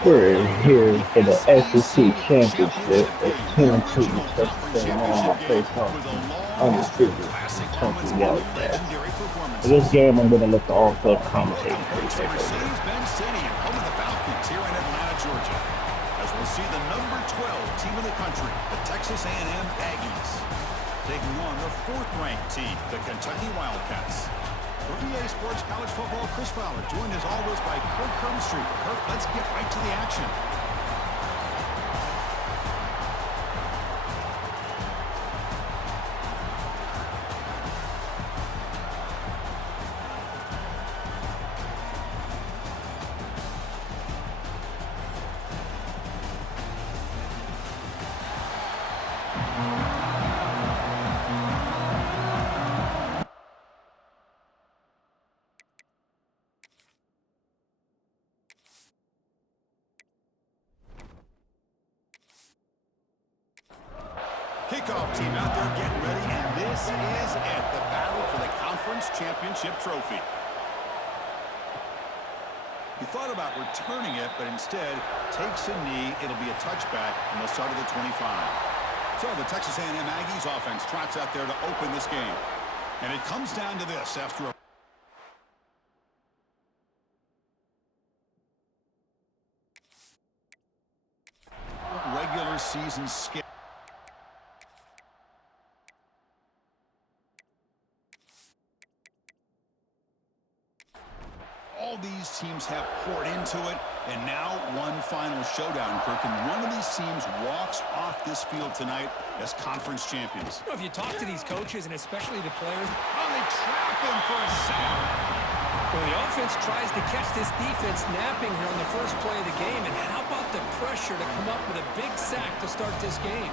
We're here for the SEC Championship at 10-2 Texas A&M face off undefeated Kentucky Wildcats. For this game, I'm going to let the all-club commentating crew take over. Mercedes-Benz Stadium, home of the Falcons here in Atlanta, Georgia, as we'll see the number 12 team in the country, the Texas A&M Aggies, taking on the fourth-ranked team, the Kentucky Wildcats. For EA Sports College Football, Chris Fowler, joined as always by Kirk Hermstreet. Kirk, let's get right to the action. Kickoff team out there getting ready, and this is it, the battle for the conference championship trophy. He thought about returning it, but instead takes a knee. It'll be a touchback, and they'll start at the 25. So the Texas A&M Aggies offense trots out there to open this game. And it comes down to this after a regular season skip. All these teams have poured into it, and now one final showdown, Kirk. And one of these teams walks off this field tonight as conference champions. You know, if you talk to these coaches, and especially the players, they trap him for a sack. Well, the offense tries to catch this defense napping here on the first play of the game. And how about the pressure to come up with a big sack to start this game?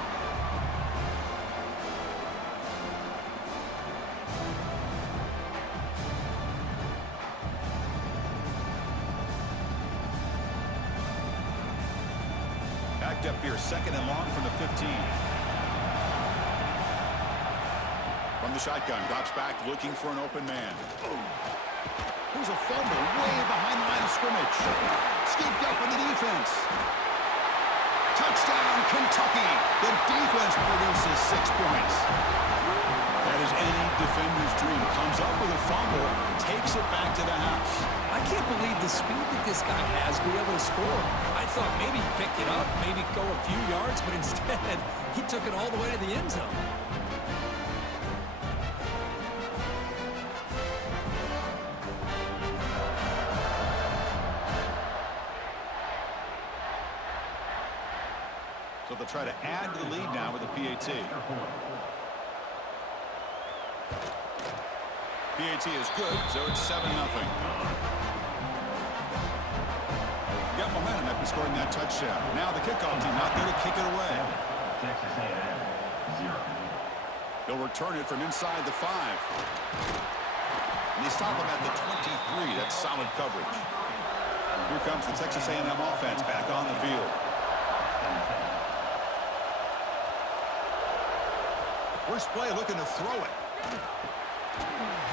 Up here, second and long from the 15. From the shotgun, drops back, looking for an open man. Here's a fumble way behind the line of scrimmage. Scooped up in the defense. Touchdown, Kentucky. The defense produces 6 points. That is any defender's dream. Comes up with a fumble, takes it back to the house. I can't believe the speed that this guy has to be able to score. I thought maybe he'd pick it up, maybe go a few yards, but instead, he took it all the way to the end zone. So they'll try to add to the lead now with a PAT. PAT is good, so it's 7-0. Got momentum after scoring that touchdown. Now the kickoff team out there to kick it away. Texas A&M, 0. They'll return it from inside the 5. And they stop him at the 23. That's solid coverage. Here comes the Texas A&M offense back on the field. First play looking to throw it.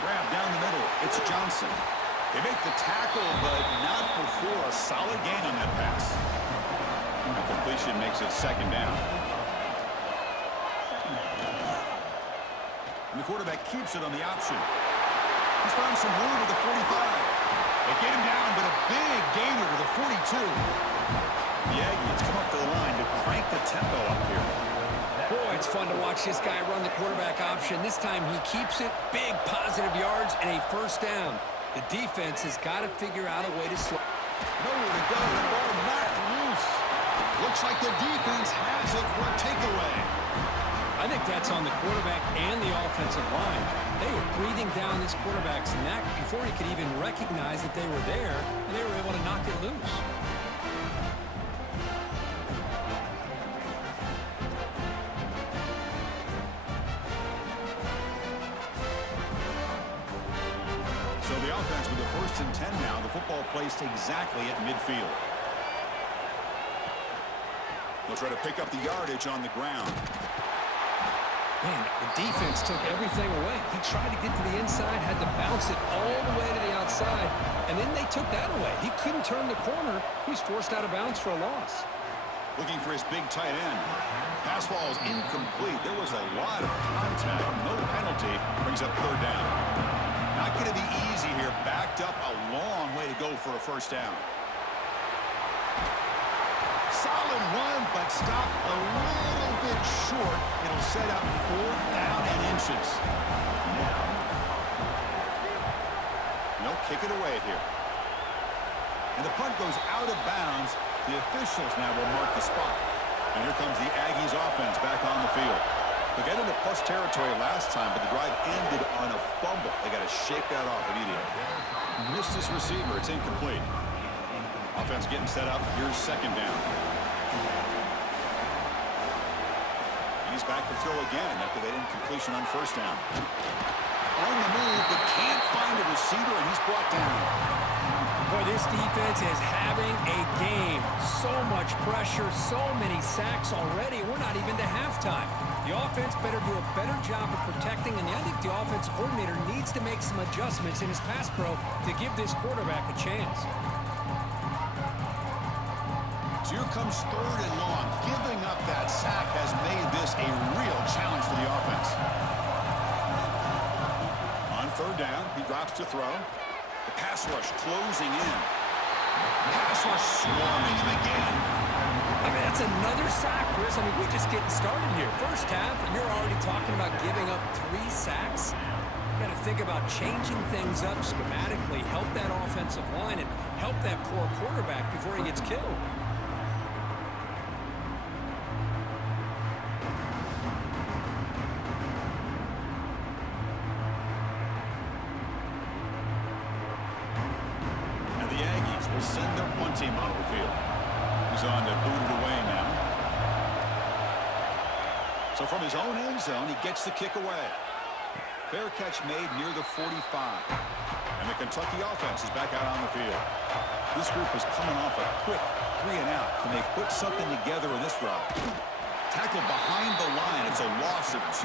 Grab down the middle. It's Johnson. They make the tackle, but not before a solid gain on that pass. The completion makes it second down. And the quarterback keeps it on the option. He's found some room at the 45. They get him down, but a big gainer to the 42. The Aggies come up to the line to crank the tempo up here. Boy, it's fun to watch this guy run the quarterback option. This time he keeps it, big positive yards, and a first down. The defense has got to figure out a way to slow. Nowhere to go, the ball not loose. Looks like the defense has it for a takeaway. I think that's on the quarterback and the offensive line. They were breathing down this quarterback's neck before he could even recognize that they were there, and they were able to knock it loose. So the offense with the 1st and 10 now. The football placed exactly at midfield. They'll try to pick up the yardage on the ground. Man, the defense took everything away. He tried to get to the inside, had to bounce it all the way to the outside, and then they took that away. He couldn't turn the corner. He's forced out of bounds for a loss. Looking for his big tight end. Pass ball is incomplete. There was a lot of contact. No penalty. Brings up third down. Not going to be easy here. Backed up a long way to go for a first down. Solid run, but stopped a little bit short. It'll set up fourth down and inches. They'll kick it away here. And the punt goes out of bounds. The officials now will mark the spot. And here comes the Aggies offense back on the field. They got into plus territory last time, but the drive ended on a fumble. They got to shake that off immediately. Missed his receiver. It's incomplete. Offense getting set up. Here's second down. He's back to throw again after that incompletion on first down. On the move, but can't find a receiver, and he's brought down. Boy, this defense is having a game. So much pressure, so many sacks already. We're not even to halftime. The offense better do a better job of protecting, and I think the offensive coordinator needs to make some adjustments in his pass pro to give this quarterback a chance. So here comes third and long. Giving up that sack has made this a real challenge for the offense. On third down, he drops to throw. The pass rush closing in. Pass rush swarming him again. I mean, that's another sack, Chris. I mean, we're just getting started here. First half, and you're already talking about giving up 3 sacks. You got to think about changing things up schematically, help that offensive line, and help that poor quarterback before he gets killed. Send their punt team out of the field. He's on to boot it away now. So from his own end zone, he gets the kick away. Fair catch made near the 45. And the Kentucky offense is back out on the field. This group is coming off a quick 3 and out. Can they put something together in this drive? Tackled behind the line. It's a loss of 2.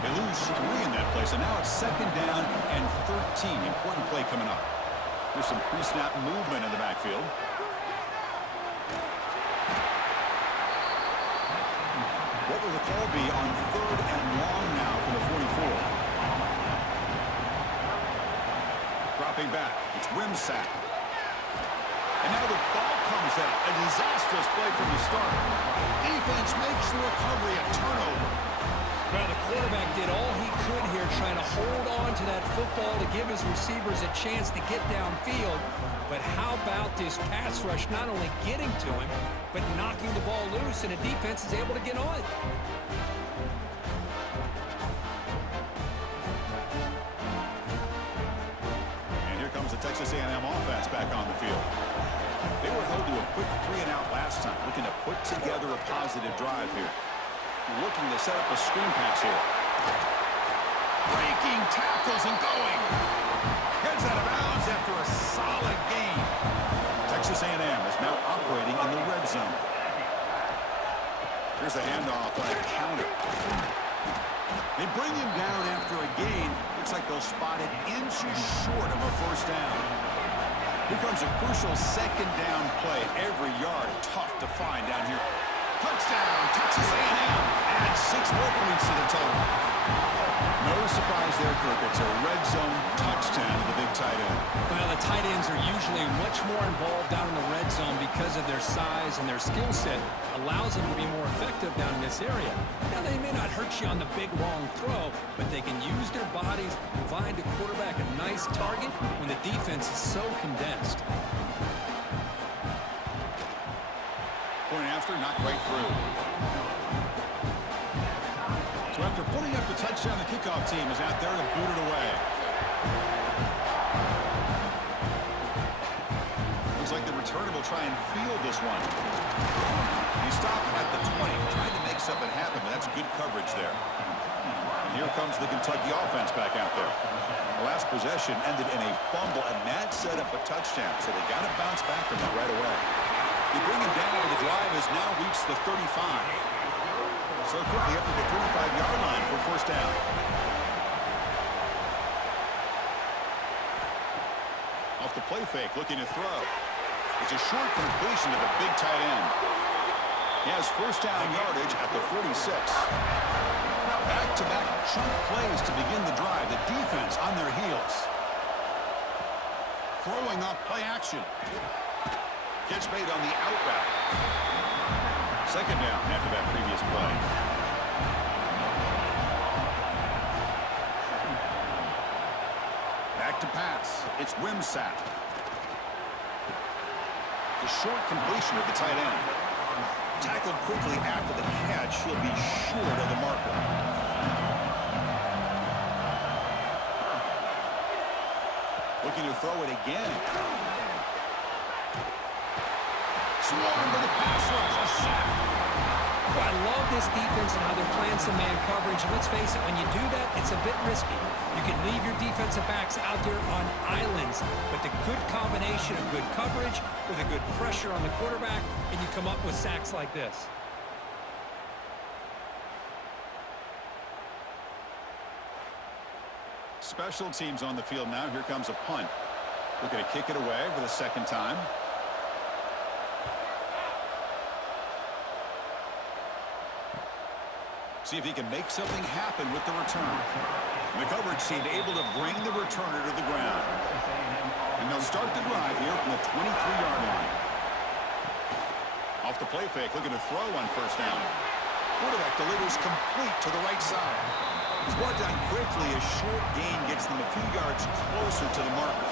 They lose 3 in that place, and now it's second down and 13. Important play coming up. There's some pre-snap movement in the backfield. What will the call be on third and long now from the 44? Dropping back. It's rim sack. And now the ball comes out. A disastrous play from the start. Defense makes the recovery a turnover. Well, the quarterback did all he could here trying to hold on to that football to give his receivers a chance to get downfield. But how about this pass rush not only getting to him, but knocking the ball loose, and the defense is able to get on it. And here comes the Texas A&M offense back on the field. They were held to a quick 3 and out last time, looking to put together a positive drive here. Looking to set up a screen pass here. Breaking tackles and going. Heads out of bounds after a solid gain. Texas A&M is now operating in the red zone. Here's the handoff on a counter. They bring him down after a gain. Looks like they'll spot it inches short of a first down. Here comes a crucial second down play. Every yard tough to find down here. Touchdown, Texas A&M. Adds 6 more points to the total. No surprise there, Kirk. It's a red zone touchdown to the big tight end. Well, the tight ends are usually much more involved down in the red zone because of their size and their skill set. Allows them to be more effective down in this area. Now, they may not hurt you on the big, long throw, but they can use their bodies to provide the quarterback a nice target when the defense is so condensed. Point after, not right through. So after putting up the touchdown, the kickoff team is out there to boot it away. Looks like the returner will try and field this one. He stopped at the 20, trying to make something happen, but that's good coverage there. And here comes the Kentucky offense back out there. The last possession ended in a fumble, and that set up a touchdown, so they got to bounce back from that right away. They bring him down, but the drive has now reached the 35. So quickly up to the 35-yard line for first down. Off the play fake, looking to throw. It's a short completion to the big tight end. He has first down yardage at the 46. Back-to-back chunk plays to begin the drive. The defense on their heels. Throwing off play action. Catch made on the out route. Second down after that previous play. Back to pass. It's Wimsatt. The short completion of the tight end. Tackled quickly after the catch. He'll be short of the marker. Looking to throw it again. Swung to the pass rush. A sack. Well, I love this defense and how they're playing some man coverage. Let's face it, when you do that, it's a bit risky. You can leave your defensive backs out there on islands, but the good combination of good coverage with a good pressure on the quarterback, and you come up with sacks like this. Special teams on the field now. Here comes a punt. Looking to kick it away for the second time. See if he can make something happen with the return. The coverage team able to bring the returner to the ground. And they'll start the drive here from the 23-yard line. Off the play fake, looking to throw on first down. Quarterback delivers complete to the right side. He's brought down quickly. A short gain gets them a few yards closer to the marker.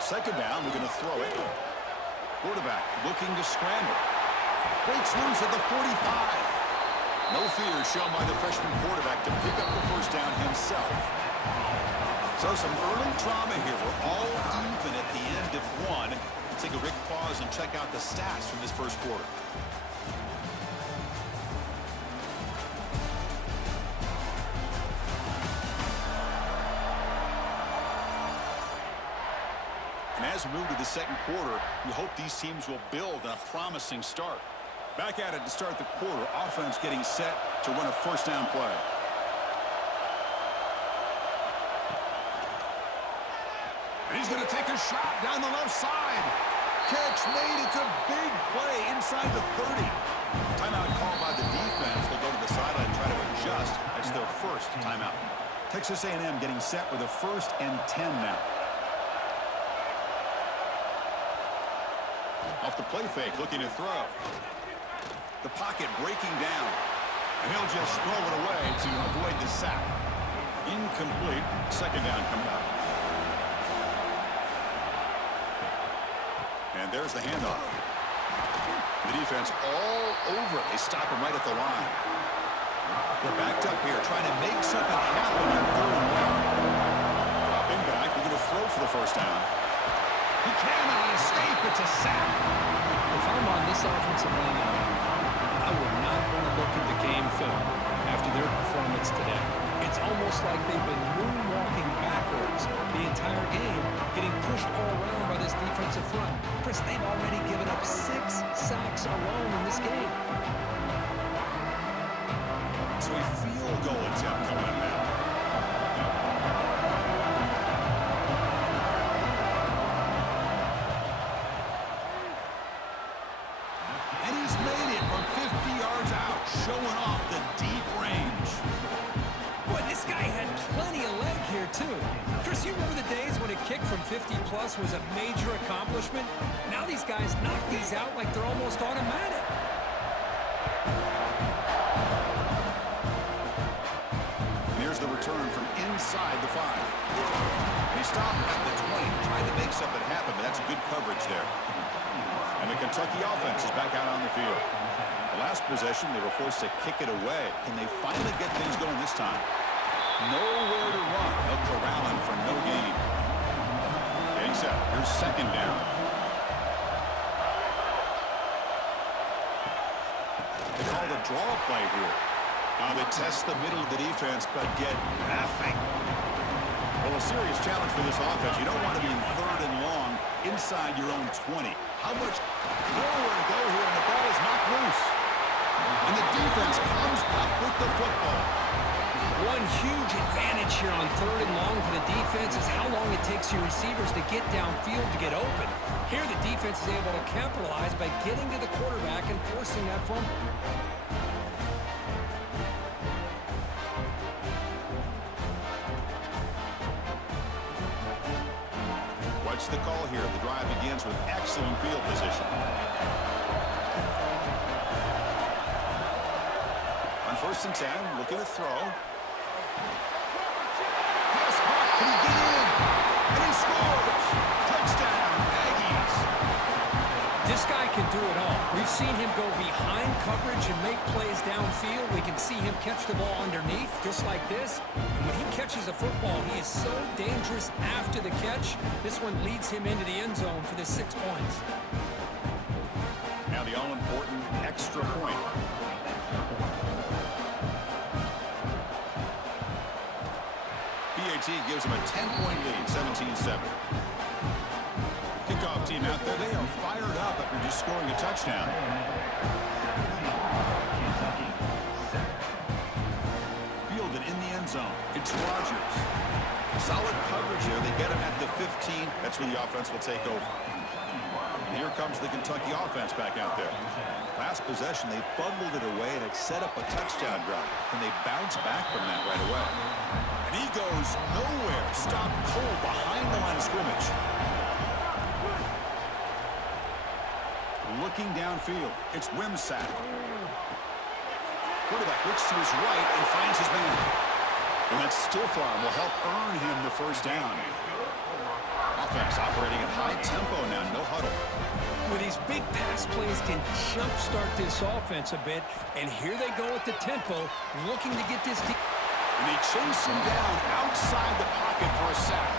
Second down, we're going to throw it. Quarterback looking to scramble. Breaks loose at the 45. No fear shown by the freshman quarterback to pick up the first down himself. So some early drama here. We're all even at the end of one. Let's take a quick pause and check out the stats from this first quarter. And as we move to the second quarter, we hope these teams will build on a promising start. Back at it to start the quarter. Offense getting set to run a first down play. And he's going to take a shot down the left side. Catch made. It's a big play inside the 30. Timeout called by the defense. They'll go to the sideline and try to adjust. That's their first timeout. Texas A&M getting set with a 1st and 10 now. Off the play fake, looking to throw. The pocket breaking down. And he'll just throw it away to avoid the sack. Incomplete. Second down coming up. And there's the handoff. The defense all over it. They stop him right at the line. We're backed up here trying to make something happen on 3rd and 1. Dropping back. We're going to throw for the first down. He cannot escape. It's a sack. If I'm on this offensive line, I would not want to look at the game film after their performance today. It's almost like they've been moonwalking backwards the entire game, getting pushed all around by this defensive front. Chris, they've already given up 6 sacks alone in this game. So a field goal attempt coming up now. And he's made it from 50 yards out, showing off the deep range. Boy, this guy had plenty of leg here, too. Chris, you remember the days when a kick from 50-plus was a major accomplishment? Now these guys knock these out like they're almost automatic. And here's the return from inside the 5. And he stopped at the 20, trying to make something happen, but that's good coverage there. And the Kentucky offense is back out on the field. The last possession, they were forced to kick it away. Can they finally get things going this time? Nowhere to run. They'll corral him for no gain. Getting set. Here's second down. They call the draw play here. Now they test the middle of the defense, but get nothing. Well, a serious challenge for this offense. You don't want to be in 3rd and long inside inside your own 20. How much nowhere to go here, and the ball is knocked loose. And the defense comes up with the football. One huge advantage here on 3rd and long for the defense is how long it takes your receivers to get downfield to get open. Here the defense is able to capitalize by getting to the quarterback and forcing that fumble. What's the call here? The drive begins with excellent field position. On 1st and 10, looking to throw. Pass caught. Can he get in? And he scores! Touchdown, Aggies! This guy can do it all. We've seen him go behind coverage and make plays downfield. We can see him catch the ball underneath, just like this. And when he catches a football, he is so dangerous after the catch. This one leads him into the end zone for the 6 points. Now the all-important extra point. BAT gives him a 10-point lead, 17-7. Kickoff team out there, they are fired up after just scoring a touchdown. Fielded in the end zone. It's Rodgers. Solid coverage here. They get him at the 15. That's where the offense will take over. And here comes the Kentucky offense back out there. Last possession, they fumbled it away, and it set up a touchdown drive. And they bounce back from that right away. And he goes nowhere. Stopped cold behind the line of scrimmage. Looking downfield, it's Wimsack. Quarterback looks to his right and finds his man. And that stiff arm will help earn him the first down. Offense operating at high tempo now, no huddle. With these big pass plays can jumpstart this offense a bit. And here they go with the tempo, looking to get this. And they chase him down outside the pocket for a sack.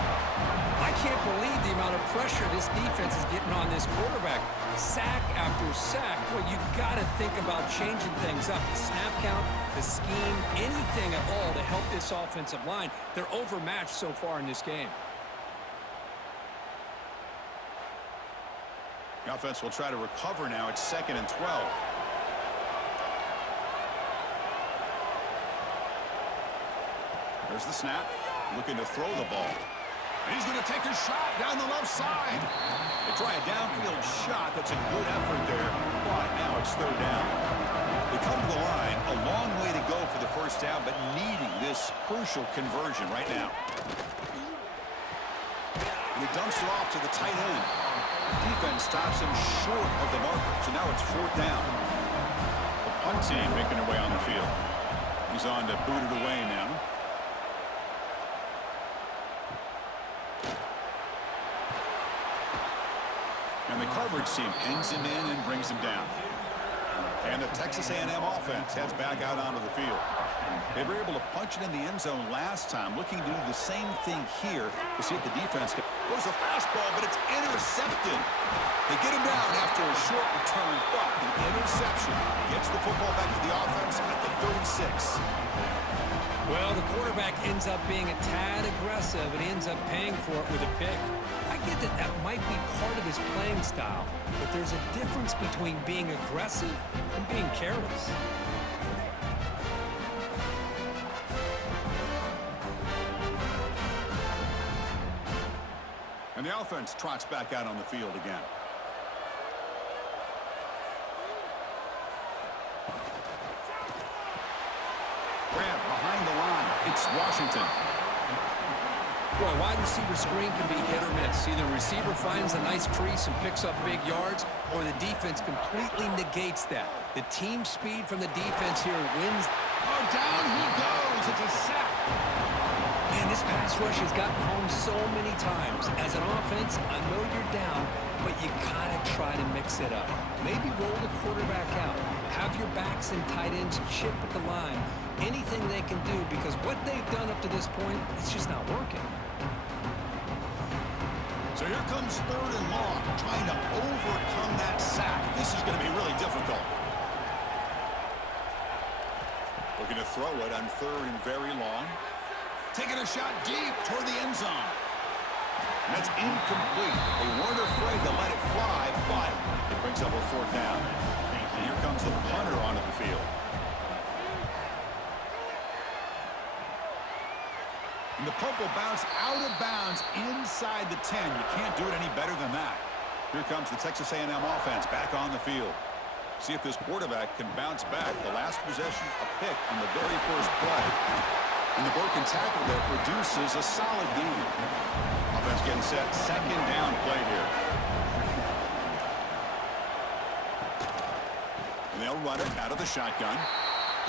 I can't believe the amount of pressure this defense is getting on this quarterback. Sack after sack. Well, you got to think about changing things up. The snap count, the scheme, anything at all to help this offensive line. They're overmatched so far in this game. The offense will try to recover now. It's 2nd and 12. There's the snap. Looking to throw the ball. And he's going to take a shot down the left side. They try a downfield shot. That's a good effort there. But now it's 3rd down. They come to the line. A long way to go for the first down, but needing this crucial conversion right now. And he dumps it off to the tight end. Defense stops him short of the marker. So now it's 4th down. The punt team making their way on the field. He's on to boot it away now. And the coverage team pins him in and brings him down. And the Texas A&M offense heads back out onto the field. They were able to punch it in the end zone last time, looking to do the same thing here to see if the defense can. There's a fastball, but it's intercepted. They get him down after a short return, but the interception gets the football back to the offense at the 36. Well, the quarterback ends up being a tad aggressive, and he ends up paying for it with a pick. I get that that might be part of his playing style, but there's a difference between being aggressive and being careless. And the offense trots back out on the field again. Grab behind the line. It's Washington. Well, a wide receiver screen can be hit or miss. Either the receiver finds a nice crease and picks up big yards, or the defense completely negates that. The team speed from the defense here wins. Oh, down he goes. It's a sack. Man, this pass rush has gotten home so many times. As an offense, I know you're down, but you gotta try to mix it up. Maybe roll the quarterback out. Have your backs and tight ends chip at the line. Anything they can do, because what they've done up to this point, it's just not working. So here comes 3rd and long, trying to overcome that sack. This is going to be really difficult. Looking to throw it on 3rd and very long. Taking a shot deep toward the end zone. And that's incomplete. They weren't afraid afraid to let it fly, but it brings up a fourth down. And here comes the punter onto the field. And the punt will bounce out of bounds inside the 10. You can't do it any better than that. Here comes the Texas A&M offense back on the field. See if this quarterback can bounce back. The last possession, a pick on the very first play. And the broken tackle there produces a solid gain. Offense getting set. Second down play here. And they'll run it out of the shotgun.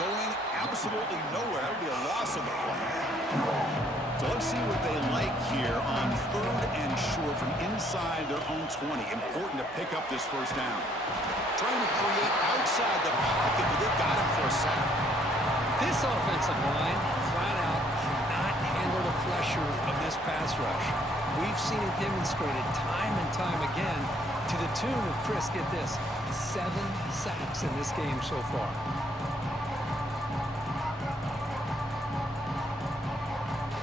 Going absolutely nowhere. That would be a loss of the play. So let's see what they like here on 3rd and short from inside their own 20. Important to pick up this first down. Trying to create outside the pocket, but they've got him for a sack. This offensive line, flat out, cannot handle the pressure of this pass rush. We've seen it demonstrated time and time again to the tune of, Chris, get this, 7 sacks in this game so far.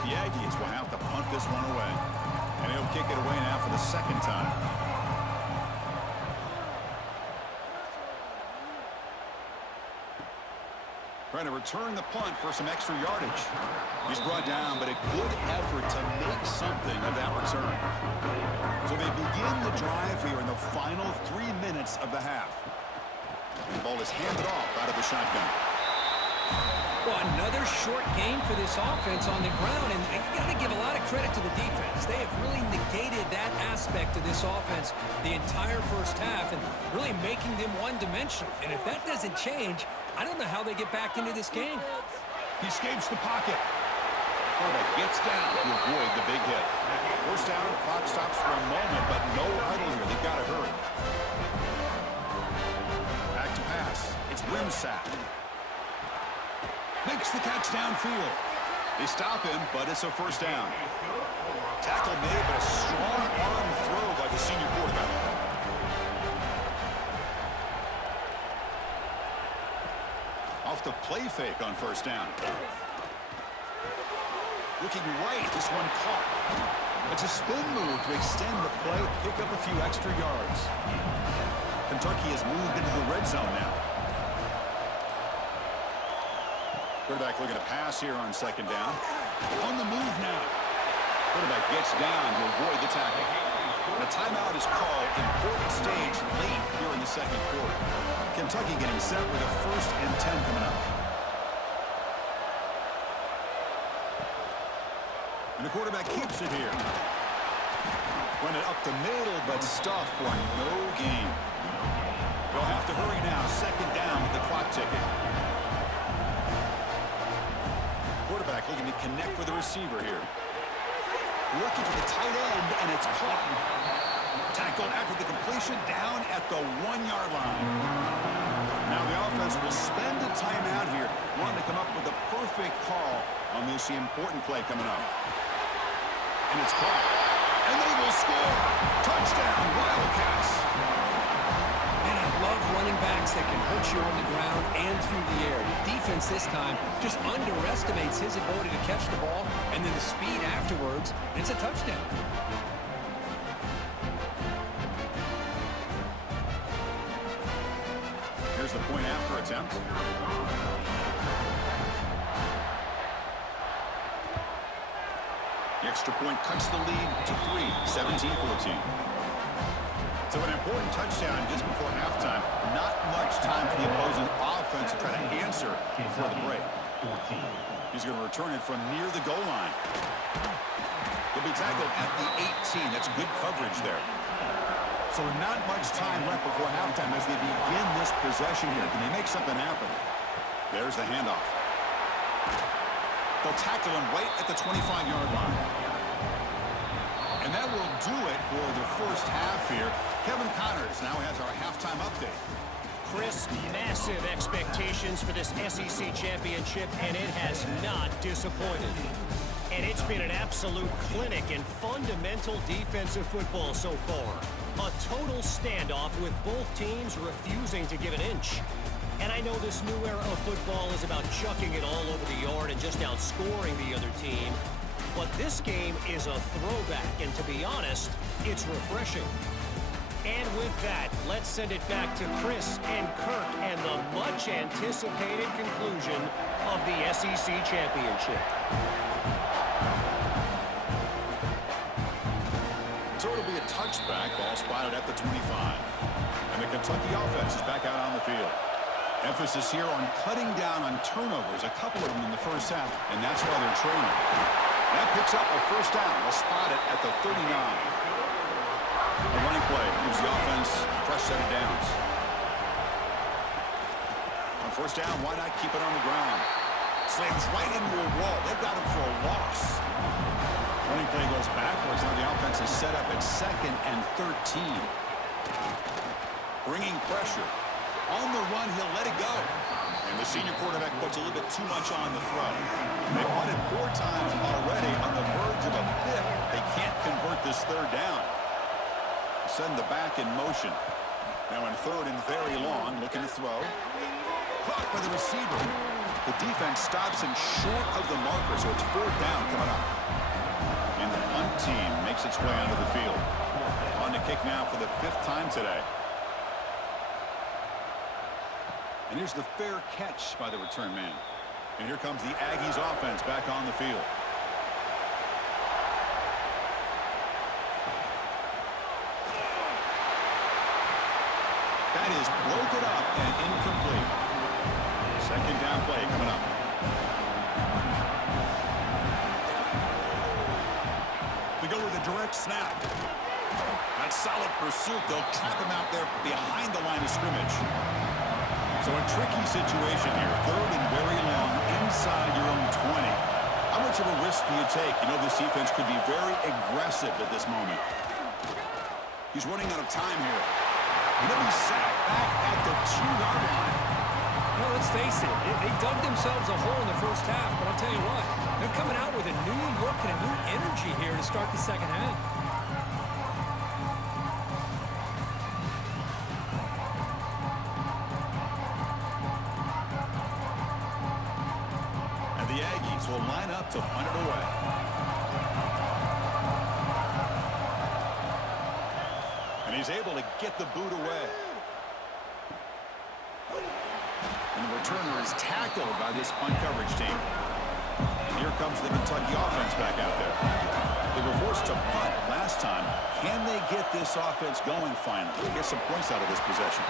The Aggies will have to punt this one away. And he'll kick it away now for the second time. Trying to return the punt for some extra yardage. He's brought down, but a good effort to make something of that return. So they begin the drive here in the final 3 minutes of the half. The ball is handed off out of the shotgun. Well, another short game for this offense on the ground, and you got to give a lot of credit to the defense. They have really negated that aspect of this offense the entire first half and really making them one-dimensional. And if that doesn't change, I don't know how they get back into this game. He escapes the pocket. Quarterback gets down to avoid the big hit. First down, clock stops for a moment, but no huddle here. They've got to hurry. Back to pass. It's Wimsatt. Makes the catch downfield. They stop him, but it's a first down. Tackle made, but a strong arm throw by the senior quarterback. Off the play fake on first down. Looking right, this one caught. It's a spin move to extend the play, pick up a few extra yards. Kentucky has moved into the red zone now. Quarterback looking to pass here on second down. On the move now. Quarterback gets down to avoid the tackle. And a timeout is called. Important stage late here in the second quarter. Kentucky getting set with a 1st and 10 coming up. And the quarterback keeps it here. Run it up the middle, but stuffed for no gain. They'll have to hurry now. Second down with the clock ticking. Quarterback looking to connect with the receiver here. Looking for the tight end, and it's caught. Tackled after the completion down at the 1-yard line. Now the offense will spend a timeout here, wanting to come up with the perfect call on this important play coming up. And it's caught. And they will score. Touchdown, Wildcats. And I love running backs that can hurt you on the ground and through the air. The defense this time just underestimates his ability to catch the ball, and then the speed afterwards. It's a touchdown. Here's the point after attempt. The extra point cuts the lead to 3, 17-14. So an important touchdown just before halftime. Not much time for the opposing offense to try to answer before the break. He's going to return it from near the goal line. He'll be tackled at the 18. That's good coverage there. So not much time left before halftime as they begin this possession here. Can they make something happen? There's the handoff. They'll tackle him right at the 25-yard line. And that will do it for the first half here. Kevin Connors now has our halftime update. Chris, massive expectations for this SEC championship, and it has not disappointed. And it's been an absolute clinic in fundamental defensive football so far. A total standoff with both teams refusing to give an inch. And I know this new era of football is about chucking it all over the yard and just outscoring the other team. But this game is a throwback, and to be honest, it's refreshing. And with that, let's send it back to Chris and Kirk and the much-anticipated conclusion of the SEC Championship. So it'll be a touchback, ball spotted at the 25. And the Kentucky offense is back out on the field. Emphasis here on cutting down on turnovers, a couple of them in the first half, and that's why they're trailing. That picks up a first down. They'll spot it at the 39. A running play gives the offense a fresh set of downs. On first down, why not keep it on the ground? Slams right into a wall. They've got him for a loss. Running play goes backwards. Now the offense is set up at 2nd and 13. Bringing pressure. On the run, he'll let it go. And the senior quarterback puts a little bit too much on the throw. They've won it 4 times already, on the verge of a 5th. They can't convert this 3rd down. Send the back in motion. Now in 3rd and very long, looking to throw. Caught by the receiver. The defense stops him short of the marker, so it's 4th down coming up. And the punt team makes its way onto the field. On the kick now for the 5th time today. And here's the fair catch by the return man. And here comes the Aggies offense back on the field. That is broken up and incomplete. 2nd down play coming up. We go with a direct snap. That's solid pursuit. They'll trap him out there behind the line of scrimmage. So a tricky situation here. 3rd and very long inside your own 20. How much of a risk do you take? You know, this defense could be very aggressive at this moment. He's running out of time here. He'll be sacked back at the 2-yard line. Well, let's face it, they dug themselves a hole in the first half, but I'll tell you what, they're coming out with a new look and a new energy here to start the second half. And the Aggies will line up to punt it away. And he's able to get the boot away. And the returner is tackled by this punt coverage team. And here comes the Kentucky offense back out there. They were forced to punt last time. Can they get this offense going finally? Get some points out of this possession.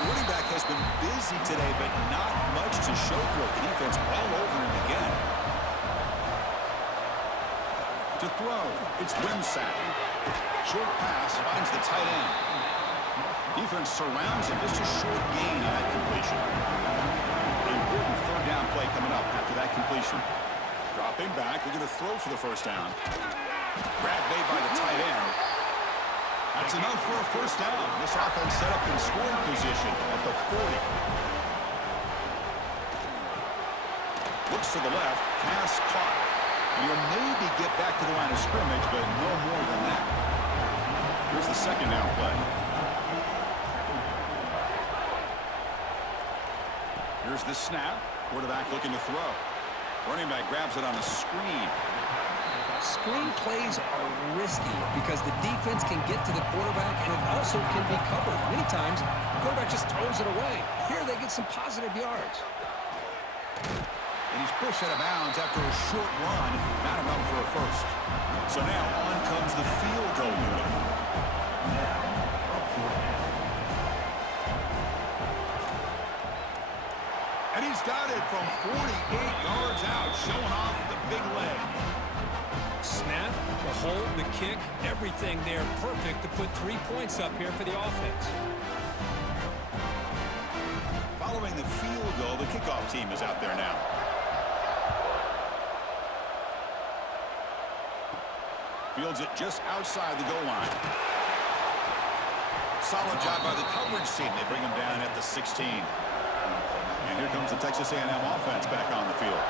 The running back has been busy today, but not much to show for it. The defense all over him again. To throw, it's Wimsack. Short pass finds the tight end. Defense surrounds him. Just a short gain on that completion. An important 3rd down play coming up after that completion. Dropping back, looking to throw for the first down. Grab made by the tight end. That's enough for a first down. This offense set up in scoring position at the 40. Looks to the left, pass caught. And he'll maybe get back to the line of scrimmage, but no more than that. Here's the 2nd down play. Here's the snap. Quarterback looking to throw. Running back grabs it on a screen. Screen plays are risky because the defense can get to the quarterback and it also can be covered. Many times, the quarterback just throws it away. Here they get some positive yards. And he's pushed out of bounds after a short run. Not enough for a first. So now on comes the field goal unit. And he's got it from 48 yards out, showing off the big leg. Snap, the hold, the kick, everything there perfect to put 3 points up here for the offense. Following the field goal, the kickoff team is out there now. Fields it just outside the goal line. Solid job by the coverage team. They bring him down at the 16. And here comes the Texas A&M offense back on the field.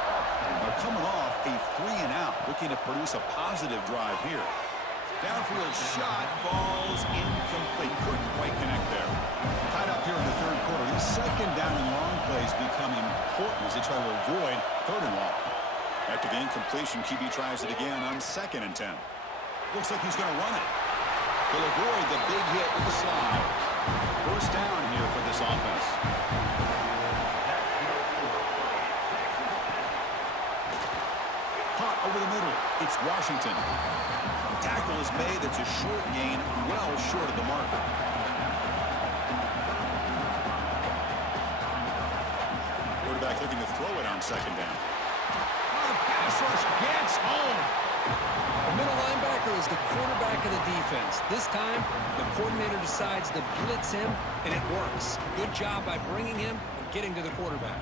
They're coming off a 3-and-out, looking to produce a positive drive here. Downfield shot falls incomplete. Couldn't quite connect there. Tied up here in the 3rd quarter. These 2nd down and long plays become important as they try to avoid 3rd and long. After the incompletion, QB tries it again on 2nd and 10. Looks like he's going to run it. He'll avoid the big hit with the slide. First down here for this offense. Hot over the middle. It's Washington. Tackle is made. That's a short gain, well short of the marker. Quarterback looking to throw it on second down. Oh, the pass rush gets home. The middle linebacker is the quarterback of the defense. This time, the coordinator decides to blitz him, and it works. Good job by bringing him and getting to the quarterback.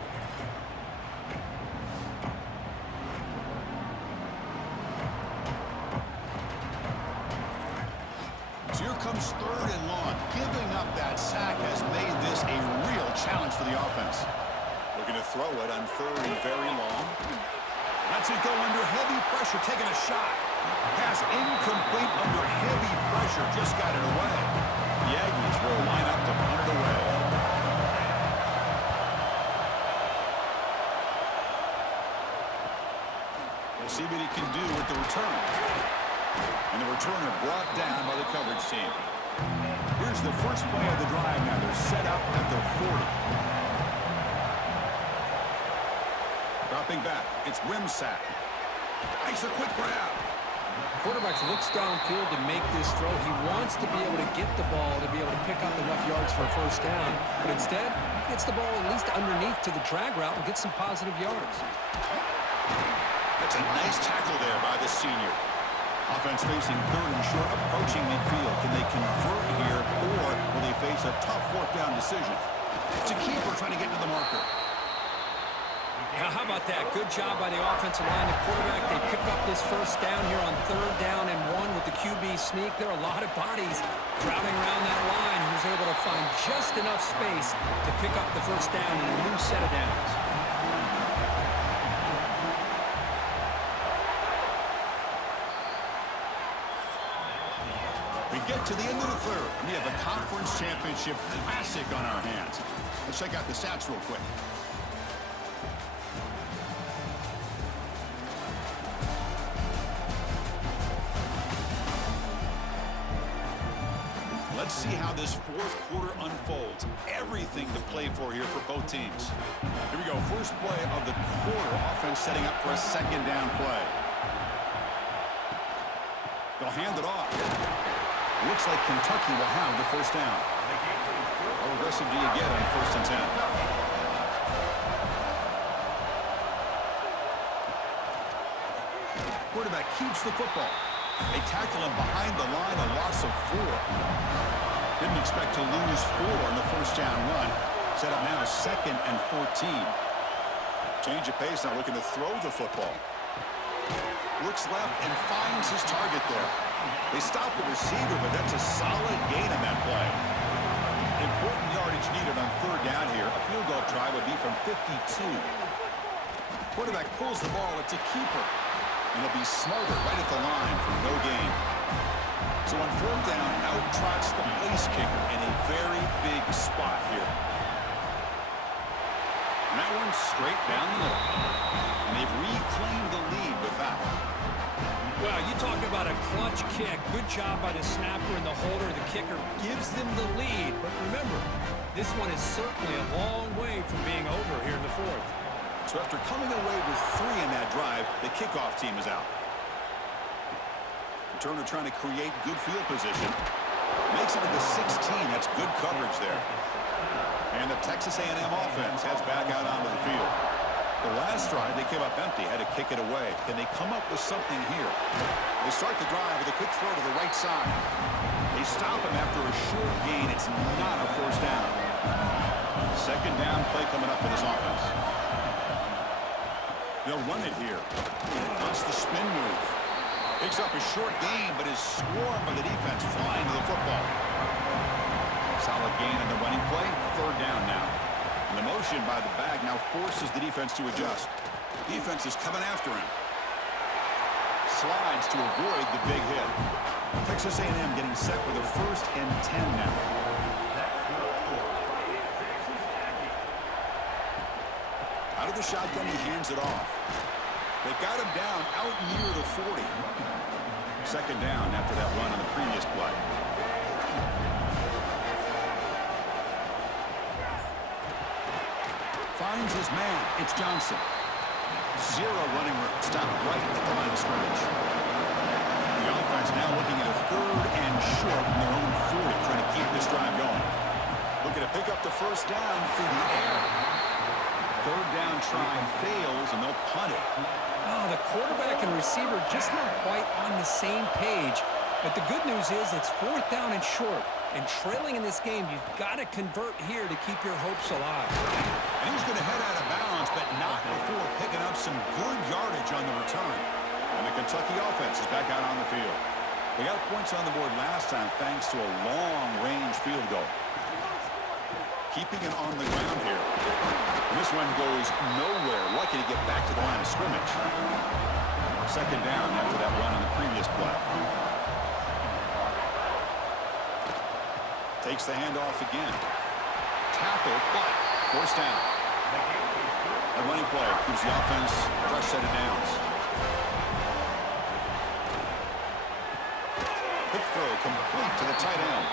So here comes third and long. Giving up that sack has made this a real challenge for the offense. Looking to throw it on third and very long. Lets it go under heavy pressure, taking a shot. Pass incomplete under heavy pressure, just got it away. The Aggies will line up to punt it away. We'll see what he can do with the return. And the returner brought down by the coverage team. Here's the first play of the drive now. They're set up at the 40. Dropping back, it's Wimsatt. Nice, a quick grab. Quarterback looks downfield to make this throw. He wants to be able to get the ball to be able to pick up enough yards for a first down. But instead, he gets the ball at least underneath to the drag route and gets some positive yards. That's a nice tackle there by the senior. Offense facing third and short, approaching midfield. Can they convert here, or will they face a tough fourth down decision? It's a keeper trying to get to the marker. Yeah, how about that? Good job by the offensive line. The quarterback, they pick up this first down here on third down and 1 with the QB sneak. There are a lot of bodies crowding around that line. He was able to find just enough space to pick up the first down in a new set of downs. We get to the end of the third. We have a conference championship classic on our hands. Let's check out the stats real quick. Let's see how this fourth quarter unfolds. Everything to play for here for both teams. Here we go. First play of the quarter. Offense setting up for a second down play. They'll hand it off. Looks like Kentucky will have the first down. How aggressive do you get on first and 10? Quarterback keeps the football. They tackle him behind the line, a loss of 4. Didn't expect to lose 4 on the first down run. Set up now second and 14. Change of pace, now looking to throw the football. Looks left and finds his target there. They stop the receiver, but that's a solid gain in that play. Important yardage needed on third down here. A field goal try would be from 52. Quarterback pulls the ball. It's a keeper. And he'll be smarter right at the line for no gain. So on fourth down, out trots the place kicker in a very big spot here. And that one's straight down the middle. And they've reclaimed the lead with that one. Well, you talk about a clutch kick. Good job by the snapper and the holder. The kicker gives them the lead. But remember, this one is certainly a long way from being over here in the fourth. So after coming away with 3 in that drive, the kickoff team is out. Turner trying to create good field position. Makes it to the 16. That's good coverage there. And the Texas A&M offense heads back out onto the field. The last drive, they came up empty, had to kick it away. Can they come up with something here? They start the drive with a quick throw to the right side. They stop him after a short gain. It's not a first down. Second down play coming up for this offense. They'll run it here. That's the spin move. Picks up a short gain, but is swarmed by the defense flying to the football. Solid gain in the running play. Third down now. And the motion by the bag now forces the defense to adjust. Defense is coming after him. Slides to avoid the big hit. Texas A&M getting set with a first and 10 now. Out of the shotgun, he hands it off. They've got him down out near the 40. Second down after that run on the previous play. finds his man. It's Johnson. Zero running room. Stop right at the line of scrimmage. The offense now looking at a 3rd and short from their own 40, trying to keep this drive going. Looking to pick up the first down through the air. 3rd down try fails, and they'll punt it. Oh, the quarterback and receiver just not quite on the same page. But the good news is it's 4th down and short. And trailing in this game, you've got to convert here to keep your hopes alive. And he's going to head out of bounds, but not before picking up some good yardage on the return. And the Kentucky offense is back out on the field. They got points on the board last time thanks to a long-range field goal. Keeping it on the ground here. And this one goes nowhere. Lucky to get back to the line of scrimmage. 2nd down after that run on the previous play. Takes the handoff again. Tackle, but forced down. A running play gives the offense a fresh set of downs. Quick throw complete to the tight end.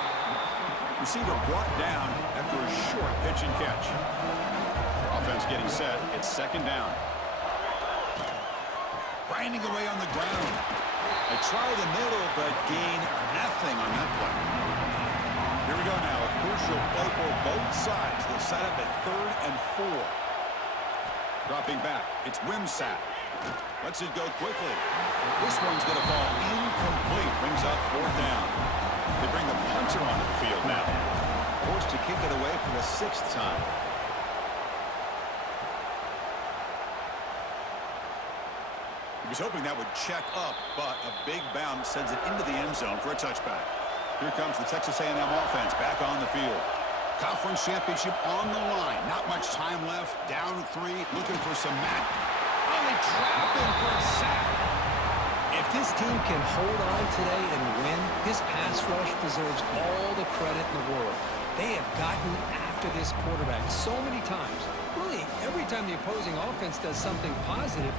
Receiver brought down after a short pitch and catch. Offense getting set. It's 2nd down. Grinding away on the ground. They try the middle, but gain nothing on that play. Here we go now, a crucial play for both sides. They'll set up at 3rd and 4. Dropping back, it's Wimsatt. Lets it go quickly. This one's going to fall incomplete. Brings up 4th down. They bring the punter onto the field now. Forced to kick it away for the 6th time. He was hoping that would check up, but a big bounce sends it into the end zone for a touchback. Here comes the Texas A&M offense back on the field. Conference championship on the line. Not much time left. Down 3, looking for some mat. Oh, they trap him for a sack. If this team can hold on today and win, this pass rush deserves all the credit in the world. They have gotten after this quarterback so many times. Really, every time the opposing offense does something positive,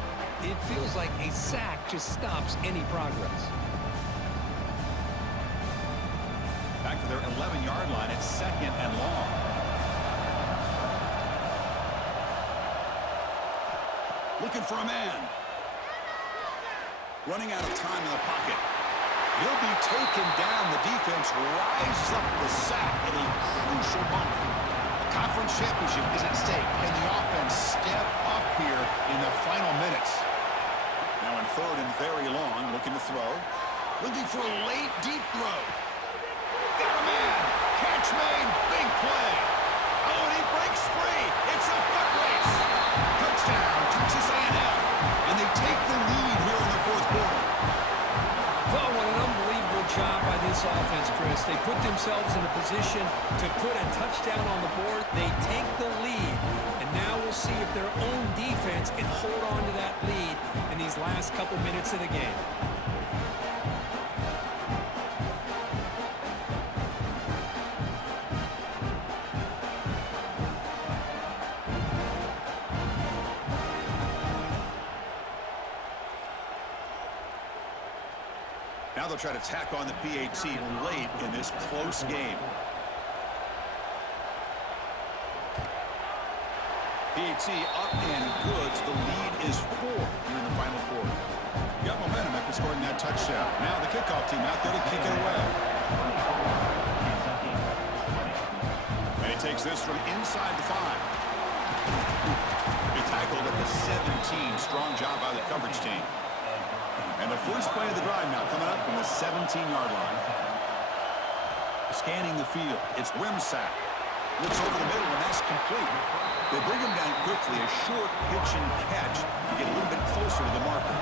it feels like a sack just stops any progress. Back to their 11-yard line. It's 2nd and long. Looking for a man. Running out of time in the pocket. He'll be taken down. The defense rises up the sack at a crucial moment. The conference championship is at stake. Can the offense step up here in the final minutes? Now in 3rd and very long, looking to throw. Looking for a late, deep throw. Got a man. Catch made. Big play. Oh, and he breaks free. It's a foot race. Touchdown, Texas A&M. And they take the lead here in the 4th quarter. Oh, what an unbelievable job by this offense, Chris. They put themselves in a position to put a touchdown on the board. They take the lead. And now we'll see if their own defense can hold on to that lead in these last couple minutes of the game. Now they'll try to tack on the PAT late in this close game. PAT up and good. The lead is 4 here in the final quarter. Got momentum after scoring that touchdown. Now the kickoff team out there to kick it away. And he takes this from inside the 5. He tackled at the 17. Strong job by the coverage team. And the first play of the drive now coming up from the 17-yard line. Scanning the field, it's Wimsatt. Looks over the middle, and that's complete. They bring him down quickly, a short pitch and catch to get a little bit closer to the marker.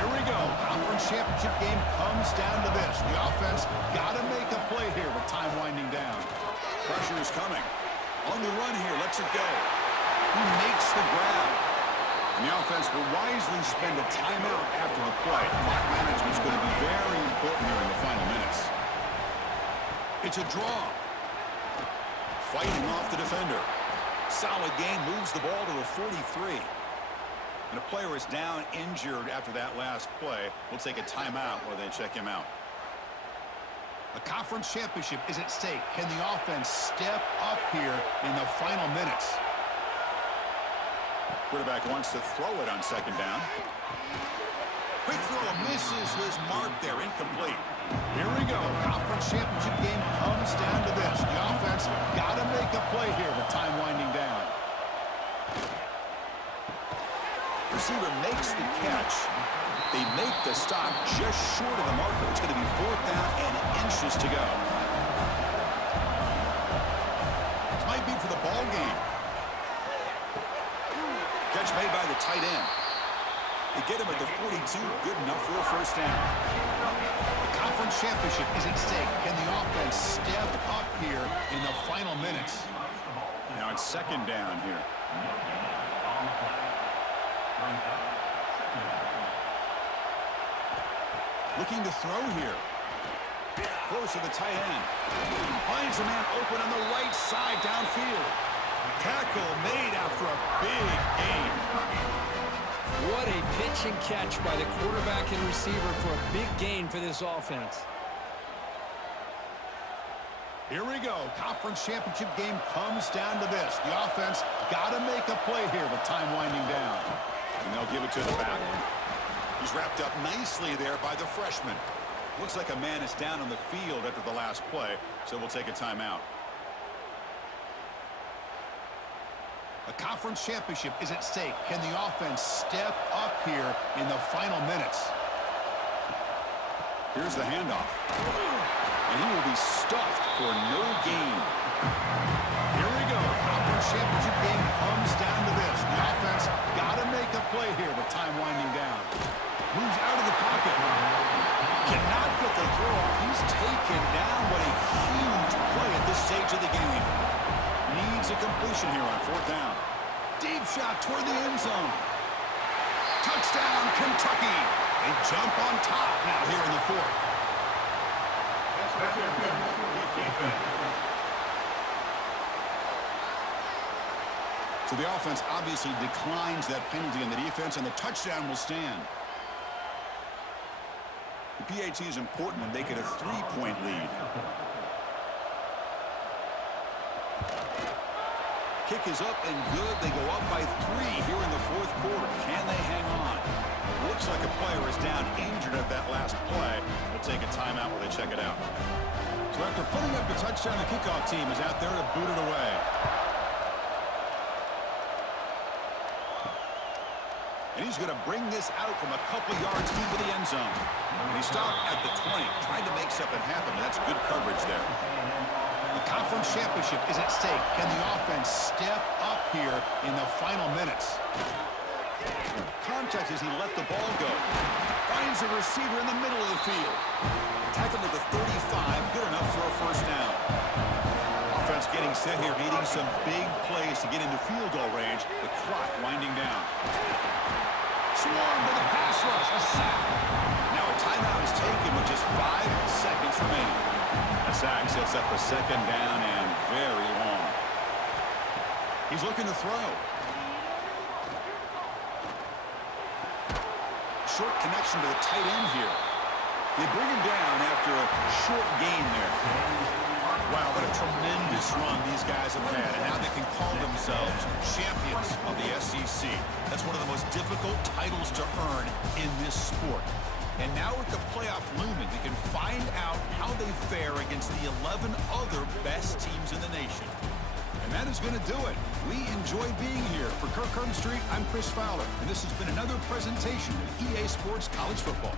Here we go. Conference championship game comes down to this. The offense got to make a play here with time winding down. Pressure is coming. On the run here, lets it go. He makes the grab. And the offense will wisely spend a timeout after the play. Clock management is going to be very important here in the final minutes. It's a draw. Fighting off the defender. Solid game, moves the ball to the 43. And a player is down injured after that last play. We'll take a timeout while they check him out. A conference championship is at stake. Can the offense step up here in the final minutes? Quarterback wants to throw it on second down. Quick throw misses his mark there, incomplete. Here we go. Conference championship game comes down to this. The offense got to make a play here with time winding down. Receiver makes the catch. They make the stop just short of the marker. It's going to be 4th down and inches to go. This might be for the ball game. Catch made by the tight end. They get him at the 42, good enough for a first down. The conference championship is at stake. Can the offense step up here in the final minutes? Now it's second down here. Looking to throw here. Close to the tight end. Finds a man open on the right side downfield. Tackle made after a big gain. What a pitch and catch by the quarterback and receiver for a big gain for this offense. Here we go. Conference championship game comes down to this. The offense got to make a play here with time winding down. And they'll give it to the back. He's wrapped up nicely there by the freshman. Looks like a man is down on the field after the last play, so we'll take a timeout. A conference championship is at stake. Can the offense step up here in the final minutes? Here's the handoff. And he will be stuffed for no gain. Here we go. Conference championship game comes down to this. The offense got to make a play here with time winding down. Moves out of the pocket. Cannot get the throw off. He's taken down. What a huge play at this stage of the game. Needs a completion here on 4th down. Deep shot toward the end zone. Touchdown, Kentucky. They jump on top now here in the 4th. So the offense obviously declines that penalty on the defense, and the touchdown will stand. The PAT is important when they get a 3-point lead. Kick is up and good. They go up by 3 here in the 4th quarter. Can they hang on? Looks like a player is down injured at that last play. We'll take a timeout while they check it out. So after putting up the touchdown, the kickoff team is out there to boot it away. And he's going to bring this out from a couple yards deep in the end zone. And he stopped at the 20, trying to make something happen. That's good coverage there. The conference championship is at stake. Can the offense step up here in the final minutes? Contact as he let the ball go. Finds a receiver in the middle of the field. Tackled at the 35, good enough for a first down. Offense getting set here, needing some big plays to get into field goal range. The clock winding down. Swarm to the pass rush, a sack. Now a timeout is taken with just 5 seconds remaining. A sack sets up a second down and very long. He's looking to throw. Short connection to the tight end here. They bring him down after a short gain there. Wow, what a tremendous run these guys have had, and now they can call themselves champions of the SEC. That's one of the most difficult titles to earn in this sport. And now with the playoff looming, they can find out how they fare against the 11 other best teams in the nation. And that is going to do it. We enjoyed being here. For Kirk Street, I'm Chris Fowler, and this has been another presentation of EA Sports College Football.